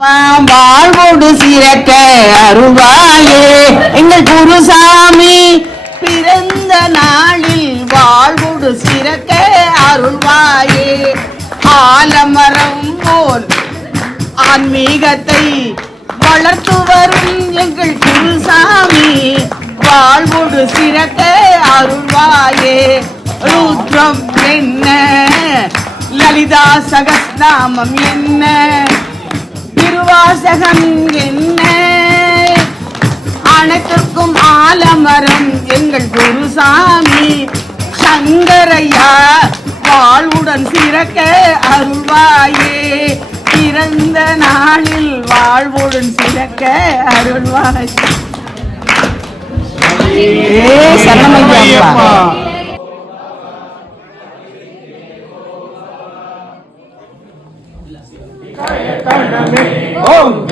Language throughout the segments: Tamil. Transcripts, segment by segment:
வாழ்வோடு சிறக்க அருவாயே எங்கள் குருசாமி பிறந்த நாளில் வாழ்வோடு சிறக்க அருள்வாயே. ஆலமரம் போல் ஆன்மீகத்தை வளர்த்து வரும் எங்கள் குருசாமி வாழ்வோடு சிறக்க அருள்வாயே. ருத்ரம் என்ன? லலிதா சகஸ்நாமம் என்ன? திருவாசகம் என்ன? அனைத்திற்கும் ஆலமரம் எங்கள் குருசாமி. சங்கரையா வாழ்வுடன் சிறக்க அருள்வாயே. பிறந்த நாளில் வாழ்வுடன் சிறக்க அருள்வாய். ஏ சரணமையப்பா ¡Con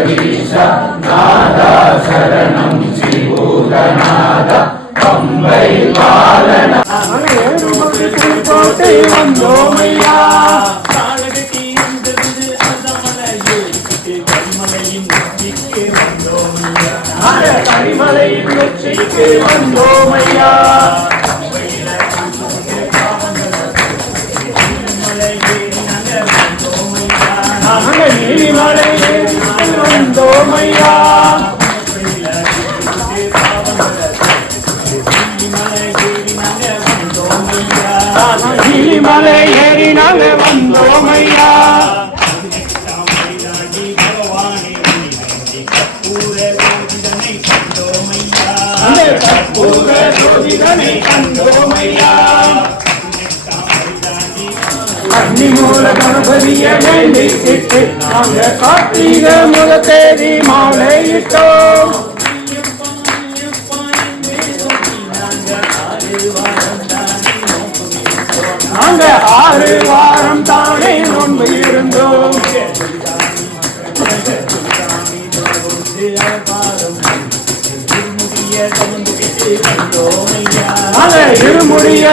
சபரீஷ நாதா சரணம் ஸ்ரீ பம்பை பாலன போட்டு வந்தோமையா கரிமலையின் வந்தோமையா. வந்தோமையா நீலிமலை ஏறி நாங்கள் வந்தோமையா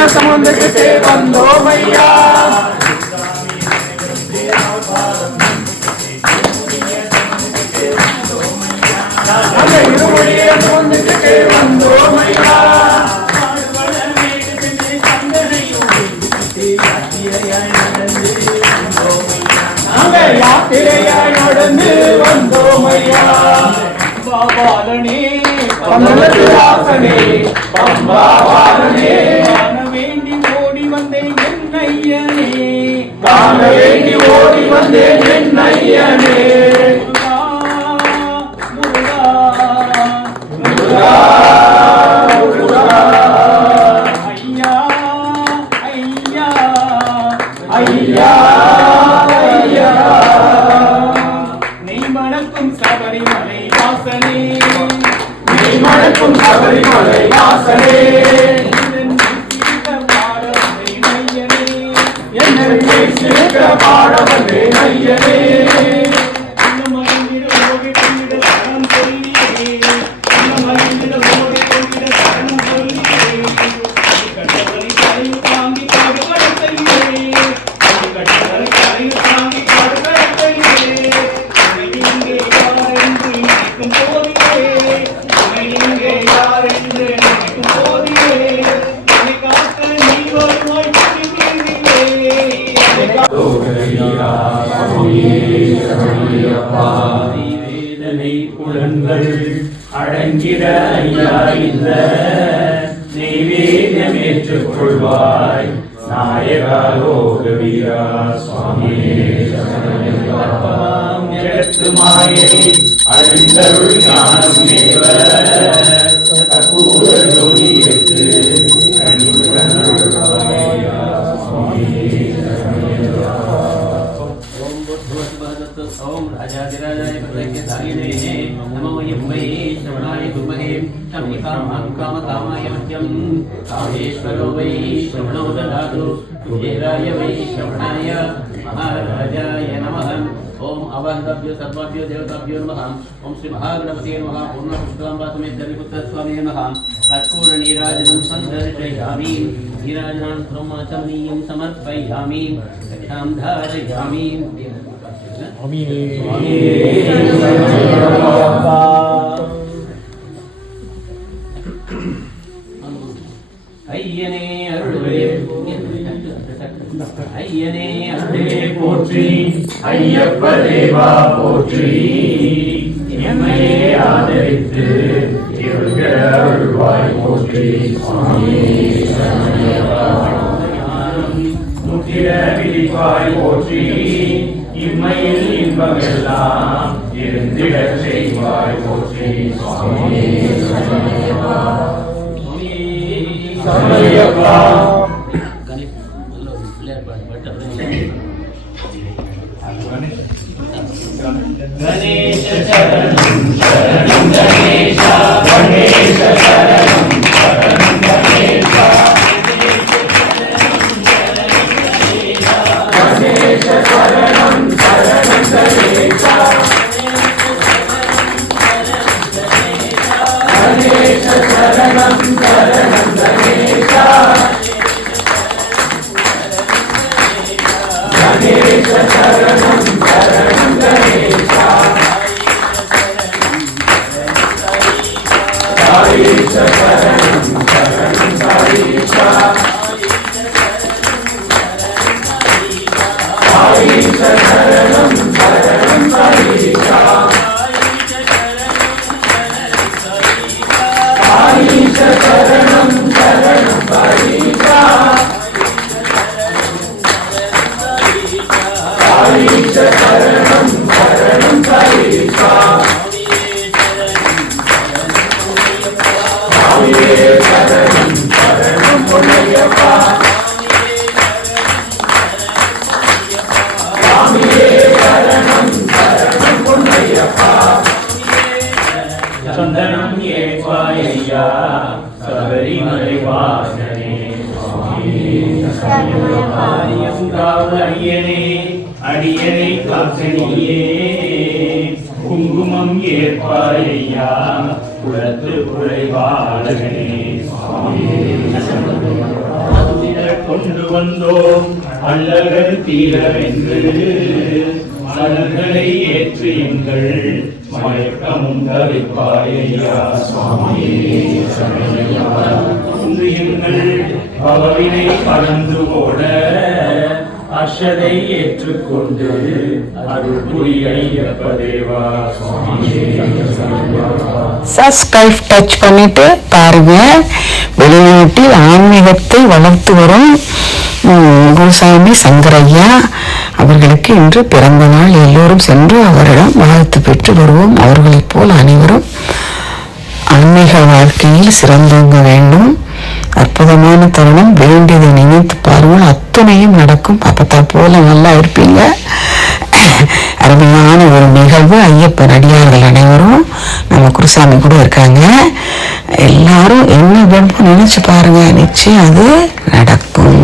இருமுடிய சுமந்துக்கிட்டு வந்தோம் ஐயா நாங்க இருமுடிய சுமந்துக்கிட்டு வந்தோம் ஐயா யாத்திரையாய் நடந்து வந்தோம் ஐயா பாபாலனே பம்பலத்திராசனே பம்பாவாரனே வாசனே. இதன் சீத பாடலை ஐயனே என்னை சிறுக்க பாடவனே ஐயனே நெய்வேதம் ஏற்றுக்கொள்வாய். நாயகா லோக வீரா சுவாமியே சரணம் மாயை அழிந்தருள் ஞானம் ओम राजाधिराजाय प्रत्यक्षदायिने नमो यम्मै श्रवणाय विद्महे शम्निकामां कामकामाय मध्यं कामेश्वरो वै श्रवणो ददातु कुबेराय वै श्रवणाय महाराजाय नमः। ओम अवहन्तभ्यो सर्वाभ्यो देवताभ्यो नमः। ओम श्री महागणपते नमः। पूर्णपुष्पाम्बा समेत स्वामी नमः। कर्पूरनीराजनं सन्दर्शयामि। नीराजनान्तरमाचमनीयं समर्पयामि। कक्षां धारयामि। ஐயனே அருளே ஐயனே அருளே போற்றி. ஐயப்ப தேவா போற்றி. எம்மையே ஆதரித்து இருள்கிற அருள்வாய் போற்றி. முற்றிட விழிப்பாய் போற்றி. இம்மையில் இன்பமெல்லாம் இருந்திடச் செய்வாய் போற்றி சுவாமி சரணமையப்பா. கணேச சரணம் சரணம் அடியனை காசனியே. குங்குமம் ஏற்பாயா குளத்து குறைவாளனே கொண்டு வந்தோம் அல்லர்கள் தீரவென்று. மலர்களை ஏற்று எங்கள் மயக்கமும் தவிப்பாயா சுவாமியே இன்று எங்கள் பவவினை பறந்து ஓட அஷதை ஏற்றுக்கொண்டு அருள் புரிய ஐயப்ப தேவா சப்ஸ்கிரைப் டச் பண்ணிட்டு பாருங்க. வெளிநாட்டில் ஆன்மீகத்தை வளர்த்து வரும் குருசாமி சங்கரையா அவர்களுக்கு இன்று பிறந்த நாள். எல்லோரும் சென்று அவரிடம் வாழ்த்து பெற்று வருவோம். அவர்களைப் போல் அனைவரும் ஆன்மீக வாழ்க்கையில் சிறந்தோங்க வேண்டும். அற்புதமான தருணம். வேண்டியதை நினைத்து பாருங்கள். அத்தனையும் நடக்கும். அப்பத்தா போல நல்லா இருப்பீங்க. அருமையான ஒரு நிகழ்வு. ஐயப்பன் அடியார்கள் அனைவரும் நம்ம குருசாமி கூட இருக்காங்க. எல்லாரும் என்ன வேணுமோ நினைச்சு பாருங்க. நிச்சயம் அது நடக்கும்.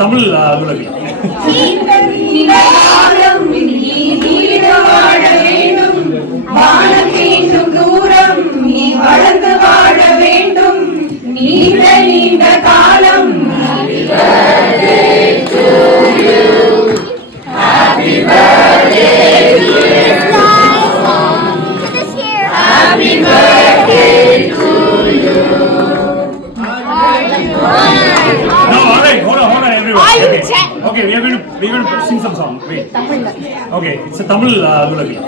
தமிழ் அலுவலகம் everyone. Okay, okay we are going to we are going to sing some song. Wait. Okay, it's a Tamil uh, lullaby.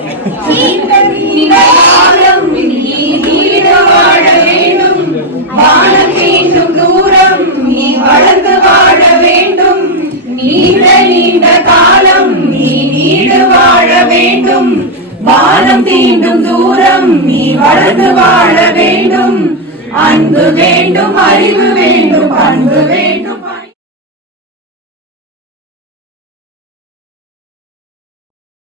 வானம் தீண்டும் தூரம் நீ வளர்ந்து வாழ வேண்டும் அன்பு வேண்டும் அறிவு வேண்டும் அன்பு வேண்டும்